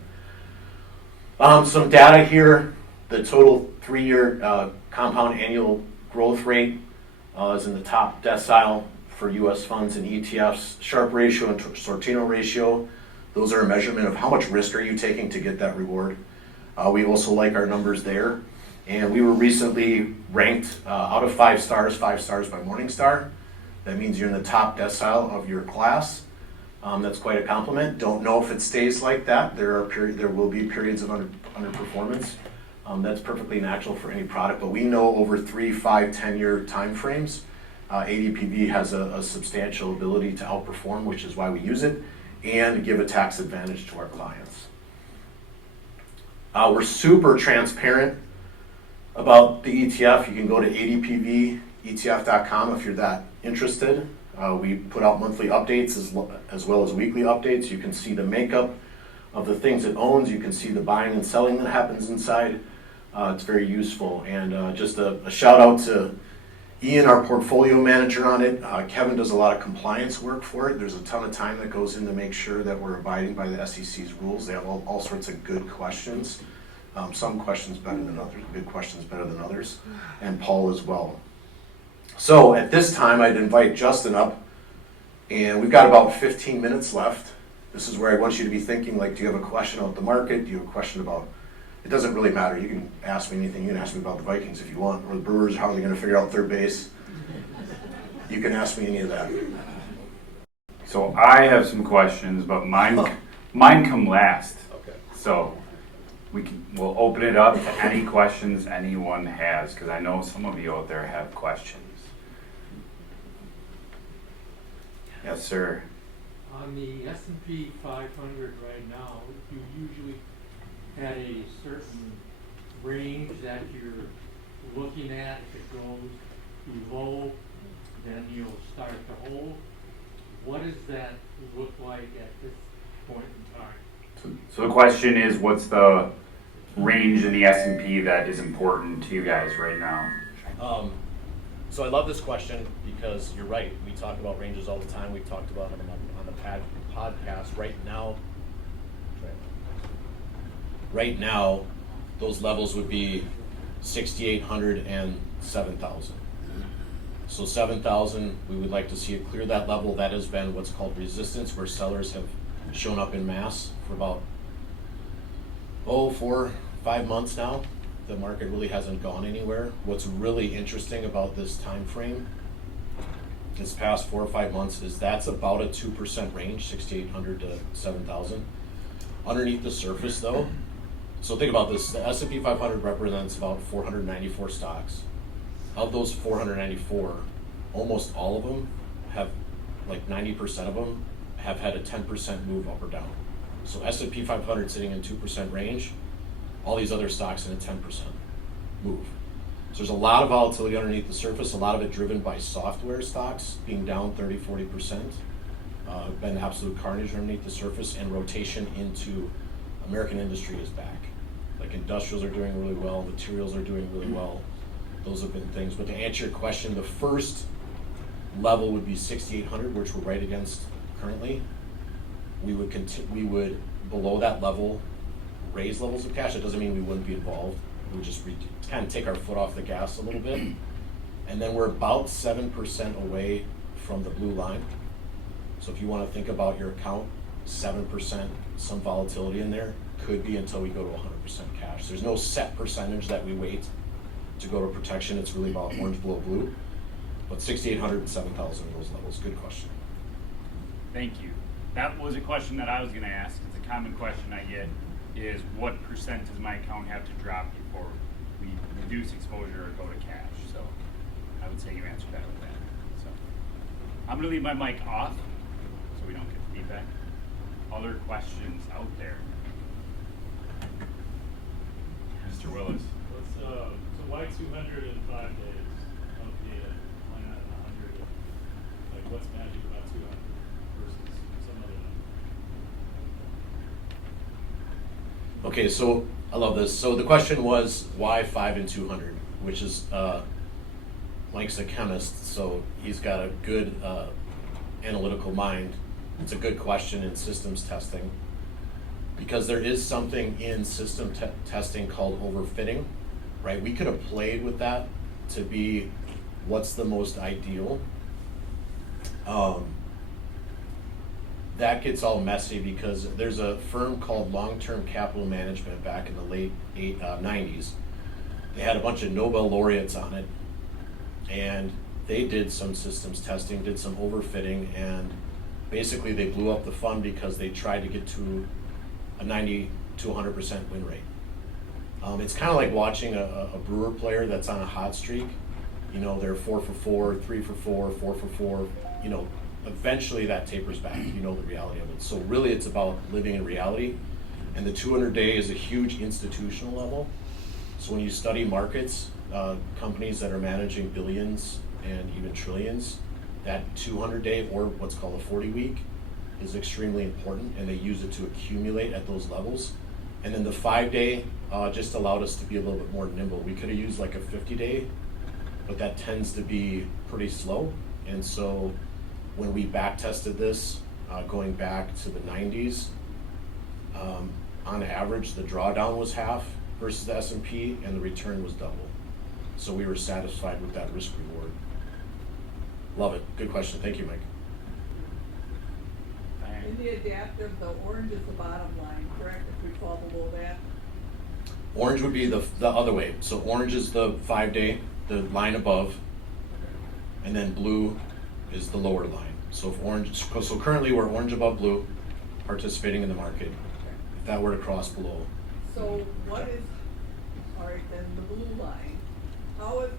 Some data here. The total 3-year compound annual growth rate is in the top decile for US funds and ETFs. Sharpe ratio and Sortino ratio, those are a measurement of how much risk are you taking to get that reward. We also like our numbers there. And we were recently ranked out of 5 stars by Morningstar. That means you're in the top decile of your class. That's quite a compliment. Don't know if it stays like that. There will be periods of underperformance. That's perfectly natural for any product, but we know over 3, 5, 10-year time frames, ADPV has a substantial ability to outperform, which is why we use it, and give a tax advantage to our clients. We're super transparent about the ETF. You can go to adpvetf.com if you're that interested. We put out monthly updates as well as weekly updates. You can see the makeup of the things it owns. You can see the buying and selling that happens inside. It's very useful. And just a shout out to Ian, our portfolio manager on it. Kevin does a lot of compliance work for it. There's a ton of time that goes in to make sure that we're abiding by the SEC's rules. They have all sorts of good questions. Some questions better than others, good questions better than others, and Paul as well. So at this time, I'd invite Justin up, and we've got about 15 minutes left. This is where I want you to be thinking, like, do you have a question about the market? Do you have a question about, it doesn't really matter. You can ask me anything. You can ask me about the Vikings if you want, or the Brewers, how are they going to figure out third base? You can ask me any of that. So I have some questions, but mine come last. Okay. So we'll open it up to any questions anyone has, because I know some of you out there have questions. Yes, sir. On the S&P 500 right now, you usually had a certain range that you're looking at. If it goes below, then you'll start to hold. What does that look like at this point in time? So the question is, what's the range in the S&P that is important to you guys right now? So I love this question because you're right. We talk about ranges all the time. We've talked about them on the podcast. Right now, those levels would be 6,800 and 7,000. So 7,000, we would like to see it clear that level. That has been what's called resistance, where sellers have shown up in mass for about 4-5 months now. The market really hasn't gone anywhere. What's really interesting about this time frame, this past 4 or 5 months, is that's about a 2% range, 6,800 to 7,000. Underneath the surface, though, so think about this: the S&P 500 represents about 494 stocks. Of those 494, almost all of them have, like 90% of them, have had a 10% move up or down. So S&P 500 sitting in 2% range, all these other stocks in a 10% move. So there's a lot of volatility underneath the surface, a lot of it driven by software stocks being down 30-40%. Been absolute carnage underneath the surface, and rotation into American industry is back. Like industrials are doing really well, materials are doing really well. Those have been things. But to answer your question, the first level would be 6,800, which we're right against currently. We would below that level raise levels of cash. That doesn't mean we wouldn't be involved. We would just kind of take our foot off the gas a little bit. And then we're about 7% away from the blue line. So if you want to think about your account, 7%, some volatility in there, could be until we go to 100% cash. There's no set percentage that we wait to go to protection. It's really about orange below blue. But 6,800 and 7,000 are those levels. Good question. Thank you. That was a question that I was going to ask. It's a common question I get is what percent does my account have to drop before we reduce exposure or go to cash? So I would say you answered that with that. So I'm going to leave my mic off so we don't get feedback. Other questions out there? Mr. Willis. So why 200 in 5 days of data? Why not 100? Like, what's magic about 200 versus some other number? Okay, so I love this. So the question was why 5 and 200, which is Mike's a chemist, so he's got a good analytical mind. It's a good question in systems testing because there is something in system testing called overfitting, right? We could have played with that to be what's the most ideal. That gets all messy because there's a firm called Long-Term Capital Management back in the late 90s. They had a bunch of Nobel laureates on it, and they did some systems testing, did some overfitting, and basically they blew up the fund because they tried to get to a 90 to 100% win rate. It's kind of like watching a Brewer player that's on a hot streak. You know, they're 4 for 4, 3 for 4, 4 for 4, you know, eventually that tapers back. You know the reality of it. So really it's about living in reality. And the 200-day is a huge institutional level. So when you study markets, companies that are managing billions and even trillions, that 200-day or what's called a 40-week is extremely important, and they use it to accumulate at those levels. And then the 5-day just allowed us to be a little bit more nimble. We could have used like a 50-day, but that tends to be pretty slow. And so when we back tested this, going back to the 90s, on average the drawdown was half versus the S&P, and the return was double. So we were satisfied with that risk reward. Love it. Good question. Thank you, Mike. In the adaptive, the orange is the bottom line, correct, if we fall below that? Orange would be the other way. So orange is the 5-day, the line above, and then blue is the lower line. So if orange, so currently we're orange above blue, participating in the market. If that were to cross below. So what is, all right, then the blue line,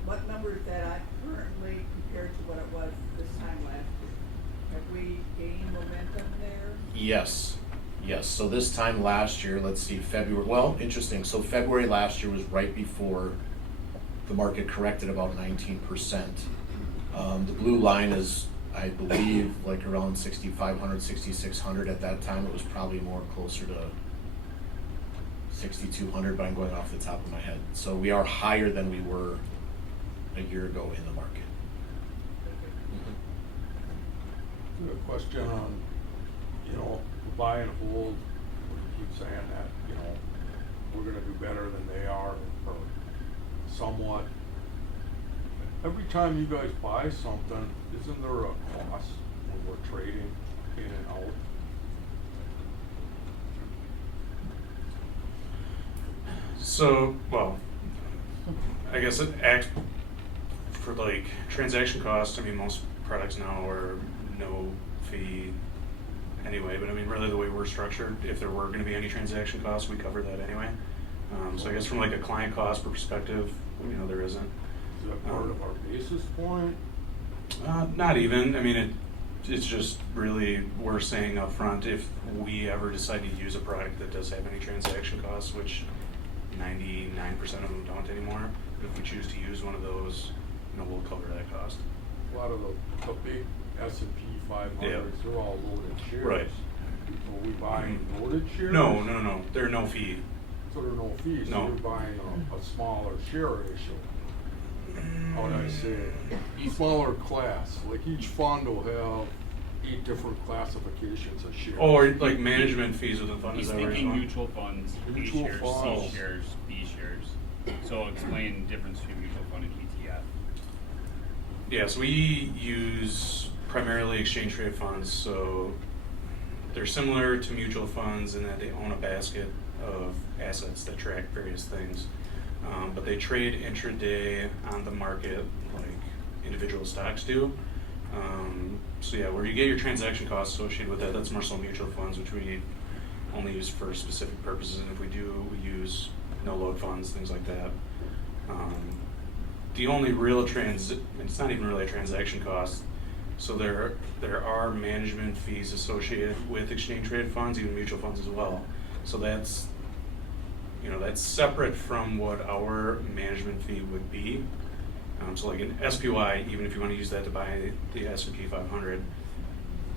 what number is that at currently compared to what it was this time last year? Have we gained momentum there? Yes. So this time last year, let's see, February, well, interesting. So February last year was right before the market corrected about 19%. The blue line is, I believe, like around 6,500, 6,600 at that time. It was probably more closer to 6,200, but I'm going off the top of my head. So we are higher than we were a year ago in the market. A question on, buy and hold. We keep saying that, we're gonna do better than they are, or somewhat. Every time you guys buy something, isn't there a cost when we're trading in and out? So, well, I guess it acts for like transaction costs. I mean, most products now are no fee anyway, but I mean, really the way we're structured, if there were going to be any transaction costs, we cover that anyway. So I guess from like a client cost perspective, there isn't. Is that part of our basis point? Not even. I mean, It's just really, we're saying upfront, if we ever decide to use a product that does have any transaction costs, which 99% of them don't anymore, if we choose to use one of those, we'll cover that cost. A lot of the big S&P 500s, Yeah. they're all loaded shares. Right. Are we buying loaded shares? No, there are no fee. So there are no fees, No. so you're buying a smaller share ratio. How would I say it? Smaller class, like each fund will have 8 different classifications of shares. Or like management fees with the fund, He's is that right? thinking Sean? mutual funds, A Mutual shares, funds. C shares, B shares. So explain the difference between mutual fund and ETF. Yes, we use primarily exchange traded funds, so they're similar to mutual funds in that they own a basket of assets that track various things. But they trade intraday on the market like individual stocks do. So yeah, where you get your transaction costs associated with that, that's more so mutual funds, which we only use for specific purposes. And if we do, we use no load funds, things like that. The only real it's not even really a transaction cost. So there are management fees associated with exchange traded funds, even mutual funds as well. So that's separate from what our management fee would be. So like an SPY, even if you want to use that to buy the S&P 500,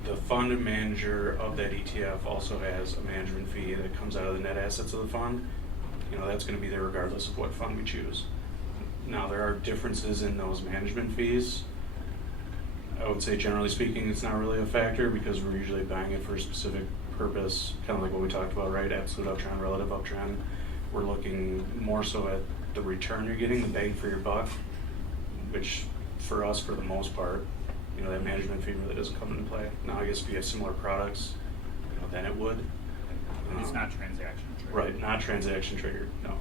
the fund manager of that ETF also has a management fee that comes out of the net assets of the fund. That's going to be there regardless of what fund we choose. Now there are differences in those management fees. I would say generally speaking, it's not really a factor because we're usually buying it for a specific purpose, kind of like what we talked about, right? Absolute uptrend, relative uptrend. We're looking more so at the return you're getting, the bang for your buck, which for us, for the most part, that management fee really doesn't come into play. Now, I guess if you have similar products, then it would. It's not transaction trade. Right, not transaction triggered, no.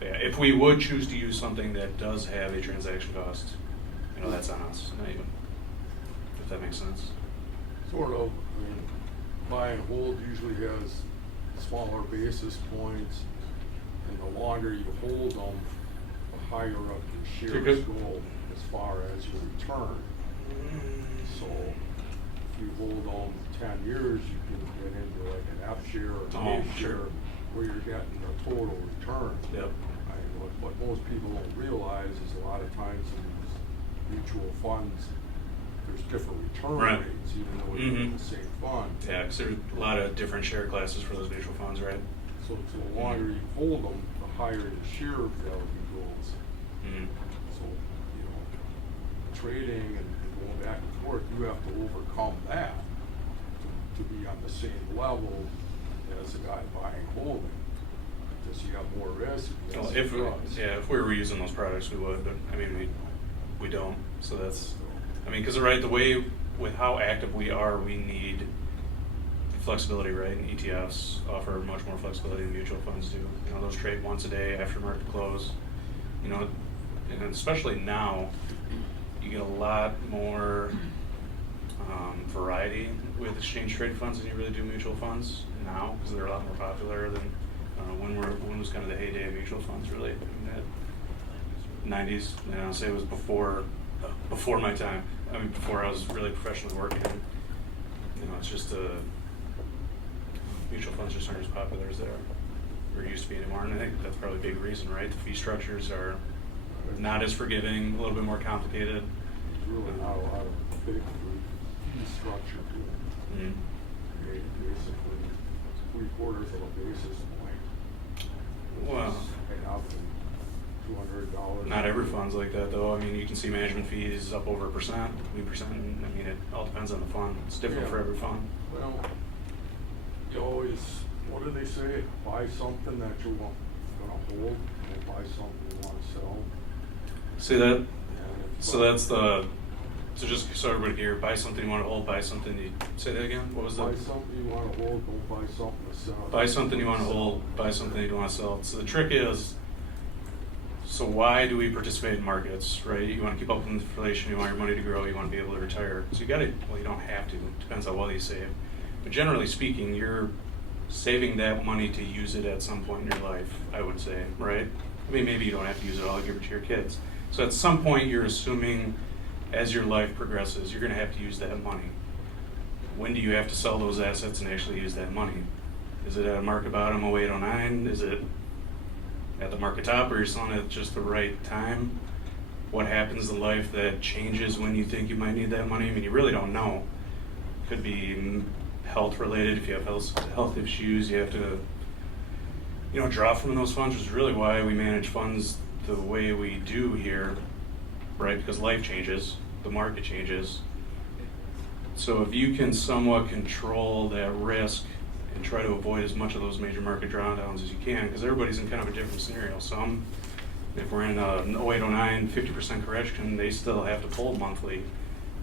Yeah, if we would choose to use something that does have a transaction cost, that's on us, not even, if that makes sense. Sort of. I mean, buy and hold usually has smaller basis points, and the longer you hold them, the higher up your shares go as far as your return. So if you hold them 10 years, you can get into like an F share or an A share where you're getting a total return. Yep. What most people don't realize is a lot of times in these mutual funds, there's different return Right. rates, even though it's in the same fund. Yeah, because there's a lot of different share classes for those mutual funds, right? So the longer you hold them, the higher the share value goes. Mm-hmm. So, trading and going back and forth, you have to overcome that to be on the same level as the guy buying holding. Does he have more risk? Well, Yes, if he does. if we were using those products, we would, but I mean, we don't. So that's, because the way with how active we are, we need flexibility, right? And ETFs offer much more flexibility than mutual funds do. Those trade once a day after market close. And especially now, you get a lot more variety with exchange traded funds than you really do mutual funds now, because they're a lot more popular than when was kind of the heyday of mutual funds, really. In the 90s, I'll say it was before my time. Before I was really professionally working. It's just mutual funds just aren't as popular as they are, or used to be anymore. And I think that's probably a big reason, right? The fee structures are not as forgiving, a little bit more complicated. There's really not a lot of big fee structure to it. Mm-hmm. Basically, 3/4 of a basis point. Well, $200. not every fund's like that, though. You can see management fees up over 1%, 2%. It all depends on the fund. It's different for every fund. Well, you always, what do they say? Buy something that you're gonna hold, and buy something you wanna sell. See that? And if So that's the. So just so everybody here, buy something you want to hold, buy something you. Say that again. What was buy that? something you wanna hold, don't buy something to sell. Buy something you want to hold, buy something you don't want to sell. So the trick is, so why do we participate in markets, right? You want to keep up with inflation, you want your money to grow, you want to be able to retire. So you don't have to, depends on what you save. But generally speaking, you're saving that money to use it at some point in your life, I would say, right? Maybe you don't have to use it all, give it to your kids. So at some point you're assuming as your life progresses, you're going to have to use that money. when do you have to sell those assets and actually use that money? Is it at a market bottom, 08, 09? Is it at the market top, or you're selling at just the right time? What happens in life that changes when you think you might need that money? I mean, you really don't know. Could be health related. If you have health issues, you have to, draw from those funds, which is really why we manage funds the way we do here, right? Because life changes, the market changes. So if you can somewhat control that risk and try to avoid as much of those major market drawdowns as you can, because everybody's in kind of a different scenario. Some, if we're in an 08, 09, 50% correction, they still have to pull monthly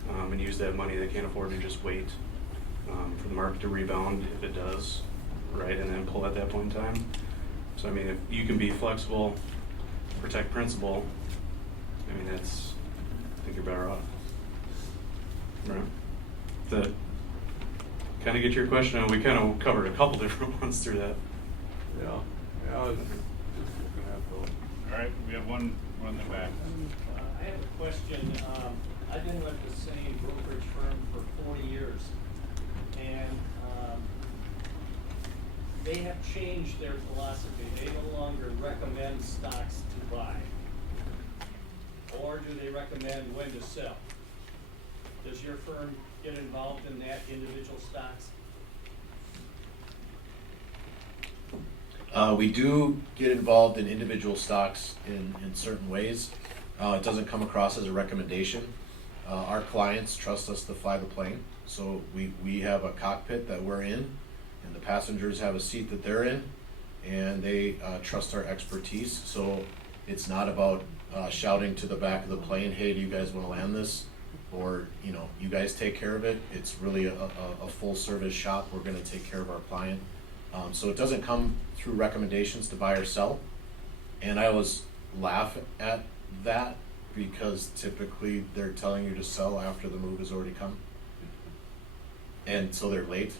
and use that money. They can't afford to just wait for the market to rebound if it does, right, and then pull at that point in time. So I mean, if you can be flexible, protect principal, I mean, I think you're better off. Right? That kind of get your question out. We kind of covered a couple different ones through that. Yeah, just looking at the. All right, we have one in the back. I have a question. I've been with the same brokerage firm for 40 years, and they have changed their philosophy. They no longer recommend stocks to buy, or do they recommend when to sell? Does your firm get involved in that individual stocks? We do get involved in individual stocks in certain ways. It doesn't come across as a recommendation. Our clients trust us to fly the plane, so we have a cockpit that we're in, and the passengers have a seat that they're in, and they trust our expertise. So it's not about shouting to the back of the plane, hey, do you guys want to land this? Or, you guys take care of it. It's really a full service shop. We're going to take care of our client. So it doesn't come through recommendations to buy or sell. And I always laugh at that because typically they're telling you to sell after the move has already come. And so they're late.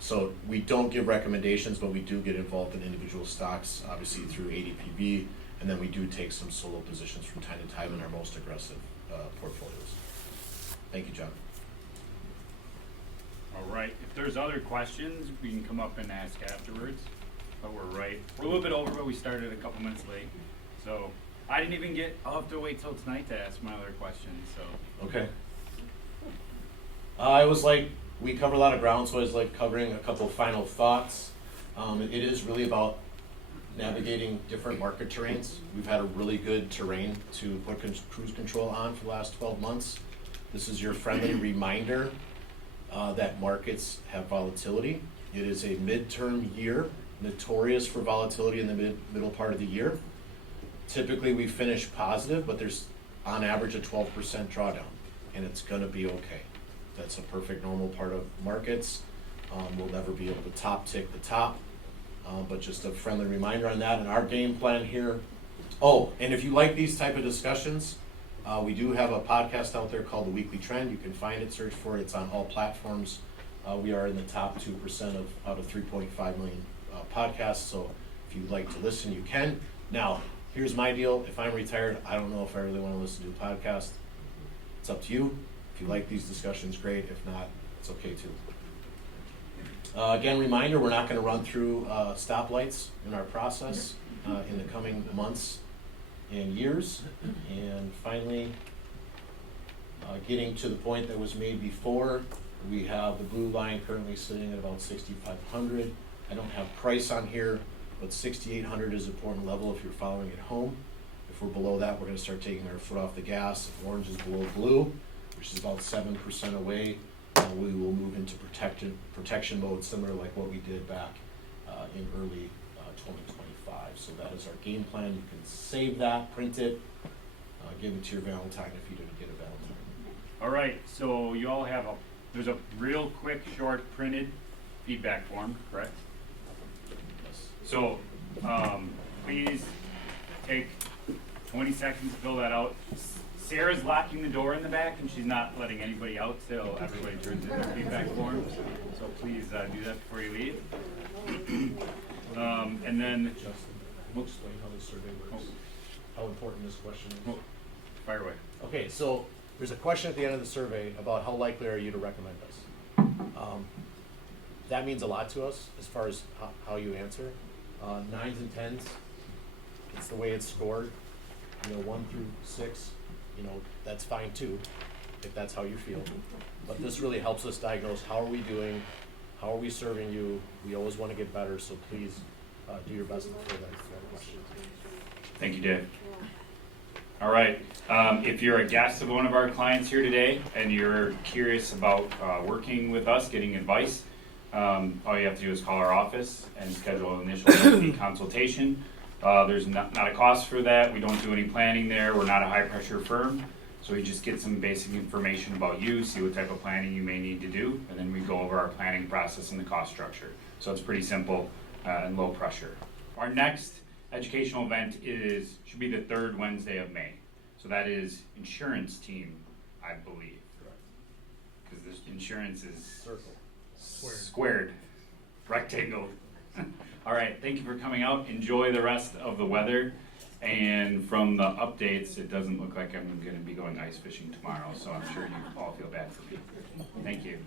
So we don't give recommendations, but we do get involved in individual stocks, obviously through ADPB, and then we do take some solo positions from time to time in our most aggressive portfolios. Thank you, John. All right, if there's other questions, we can come up and ask afterwards. But we're a little bit over, but we started a couple minutes late. So I'll have to wait till tonight to ask my other questions, so. Okay. We cover a lot of ground, so I always like covering a couple final thoughts. It is really about navigating different market terrains. We've had a really good terrain to put cruise control on for the last 12 months. This is your friendly reminder that markets have volatility. It is a midterm year, notorious for volatility in the middle part of the year. Typically we finish positive, but there's on average a 12% drawdown, and it's going to be okay. That's a perfect normal part of markets. We'll never be able to top tick the top, but just a friendly reminder on that and our game plan here. Oh, and if you like these type of discussions, we do have a podcast out there called The Weekly Trend. You can find it, search for it. It's on all platforms. We are in the top 2% out of 3.5 million podcasts, so if you'd like to listen, you can. Now, here's my deal. If I'm retired, I don't know if I really want to listen to a podcast. It's up to you. If you like these discussions, great. If not, it's okay too. Again, reminder, we're not going to run through stoplights in our process in the coming months and years. And finally, getting to the point that was made before, we have the blue line currently sitting at about 6,500. I don't have price on here, but 6,800 is an important level if you're following at home. If we're below that, we're going to start taking our foot off the gas. If orange is below blue, which is about 7% away, we will move into protection mode, similar like what we did back in early 2025. So that is our game plan. You can save that, print it, give it to your Valentine if you didn't get a Valentine. All right, so you all have there's a real quick, short, printed feedback form, correct? Yes. So please take 20 seconds to fill that out. Sarah's locking the door in the back, and she's not letting anybody out till everybody turns in their feedback forms. So please do that before you leave. And then, Justin, we'll explain how the survey works. How important this question is. fire away. Okay, so There's a question at the end of the survey about how likely are you to recommend us. That means a lot to us as far as how you answer. 9s and 10s, it's the way it's scored. 1 through 6, that's fine too, if that's how you feel. But this really helps us diagnose how are we doing, how are we serving you. We always want to get better, so please do your best to fill that question. Thank you, Dave. All right. If you're a guest of one of our clients here today and you're curious about working with us, getting advice, all you have to do is call our office and schedule an initial consultation. There's not a cost for that. We don't do any planning there. We're not a high-pressure firm. So we just get some basic information about you, see what type of planning you may need to do, and then we go over our planning process and the cost structure. So it's pretty simple and low pressure. Our next educational event should be the 3rd Wednesday of May. So that is insurance team, I believe. Because this insurance is Circle. squared, rectangle. All right, thank you for coming out. Enjoy the rest of the weather. And from the updates, it doesn't look like I'm going to be going ice fishing tomorrow, so I'm sure you all feel bad for me. Thank you.